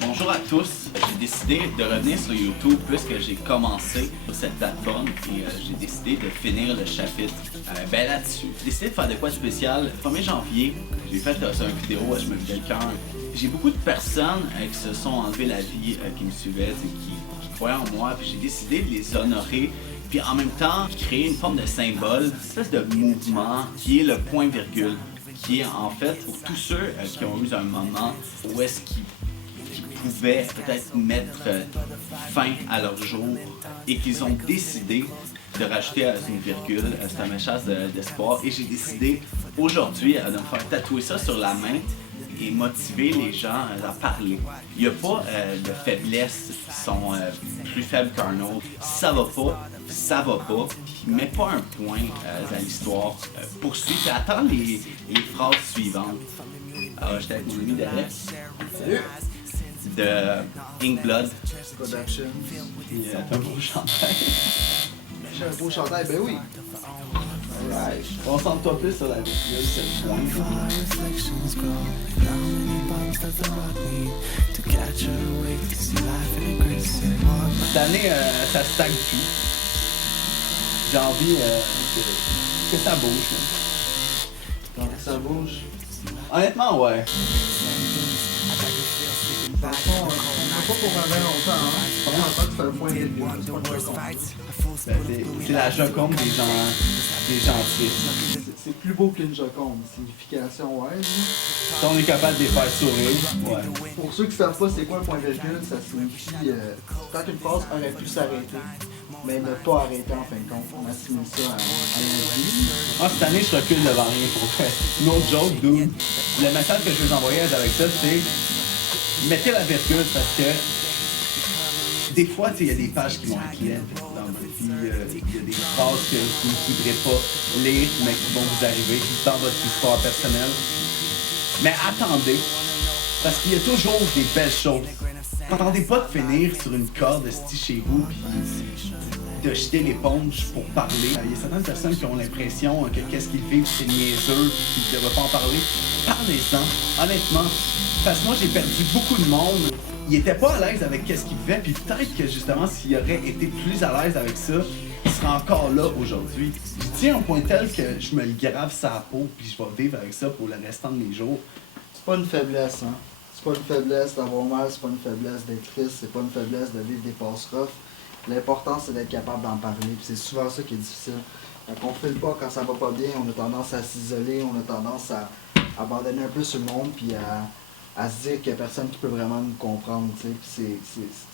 Bonjour à tous. J'ai décidé de revenir sur YouTube puisque j'ai commencé sur cette plateforme et j'ai décidé de finir le chapitre là-dessus. J'ai décidé de faire de quoi de spécial. Le 1er janvier, j'ai fait sur une vidéo où je me vidais le cœur. J'ai beaucoup de personnes qui se sont enlevées la vie, qui me suivaient, qui croyaient en moi, puis j'ai décidé de les honorer. Puis en même temps, créer une forme de symbole, une espèce de mouvement qui est le point-virgule, qui est en fait pour tous ceux qui ont eu un moment où est-ce qu'ils pouvaient peut-être mettre fin à leur jour et qu'ils ont décidé de rajouter une virgule, c'est un message d'espoir. Et j'ai décidé aujourd'hui de me faire tatouer ça sur la main et motiver les gens à parler. Il n'y a pas de faiblesses qui sont plus faibles qu'un autre. Ça va pas, ça va pas. Mets pas un point dans l'histoire. Poursuis et attends les phrases suivantes. Alors, j'étais avec mon ami Derek. Salut! De Inkblood Production. Un beau chandail. J'ai un beau chandail, ben oui. Alright. Concentre-toi plus sur la virgule, c'est le point. Cette année, ça stagne plus. J'ai envie que ça bouge. Donc ça bouge. Honnêtement, ouais. Dans le fond, on n'a pas pour revenir longtemps, hein. Pendant longtemps que tu fais un point virgule. C'est pas le Joconde. C'est la Joconde des gentils. C'est plus beau qu'une Joconde. Signification, ouais. Si on est capable de les faire sourire, ouais. Pour ceux qui ne savent pas c'est quoi un point virgule, ça signifie quand une phrase aurait pu s'arrêter, mais ne pas arrêter en fin de compte. On assimile ça à l'infini. Moi, cette année, je recule devant rien pour faire. No joke, dude. Le message que je veux vous envoyer avec ça, c'est mettez la virgule parce que des fois, il y a des pages qui vont être laides dans votre vie. Il y a des phrases que vous ne voudrez pas lire, mais qui vont vous arriver dans votre histoire personnelle. Mais attendez, parce qu'il y a toujours des belles choses. Attendez pas de finir sur une corde chez vous puis de jeter l'éponge pour parler. Il y a certaines personnes qui ont l'impression que qu'est-ce qu'ils vivent c'est niaiseux puis qu'ils ne devraient pas en parler. Parlez-en, honnêtement. Parce que moi j'ai perdu beaucoup de monde. Ils n'étaient pas à l'aise avec qu'est-ce qu'ils vivaient puis peut-être que justement s'ils auraient été plus à l'aise avec ça, ils seraient encore là aujourd'hui. Je tiens à un point tel que je me le grave sur la peau puis je vais vivre avec ça pour le restant de mes jours. C'est pas une faiblesse, hein. C'est pas une faiblesse d'avoir mal, c'est pas une faiblesse d'être triste, c'est pas une faiblesse de vivre des passes rough. L'important c'est d'être capable d'en parler, puis c'est souvent ça qui est difficile. Quand on fait le pas, quand ça va pas bien, on a tendance à s'isoler, on a tendance à abandonner un peu sur le monde, puis à se dire qu'il y a personne qui peut vraiment nous comprendre, tu sais.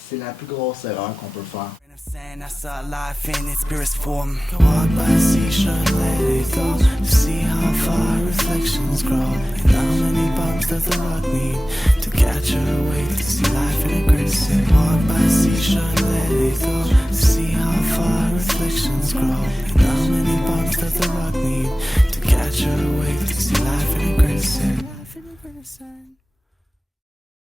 C'est la plus grosse erreur qu'on peut faire. I saw life in its purest form. Walk by a seashore, let it go. To see how far reflections grow. And how many bumps does the rock need to catch her wave? To see life in a crimson. Walk by a seashore, let it go. To see how far reflections grow. And how many bumps does the rock need to catch her wave? To see life in a crimson.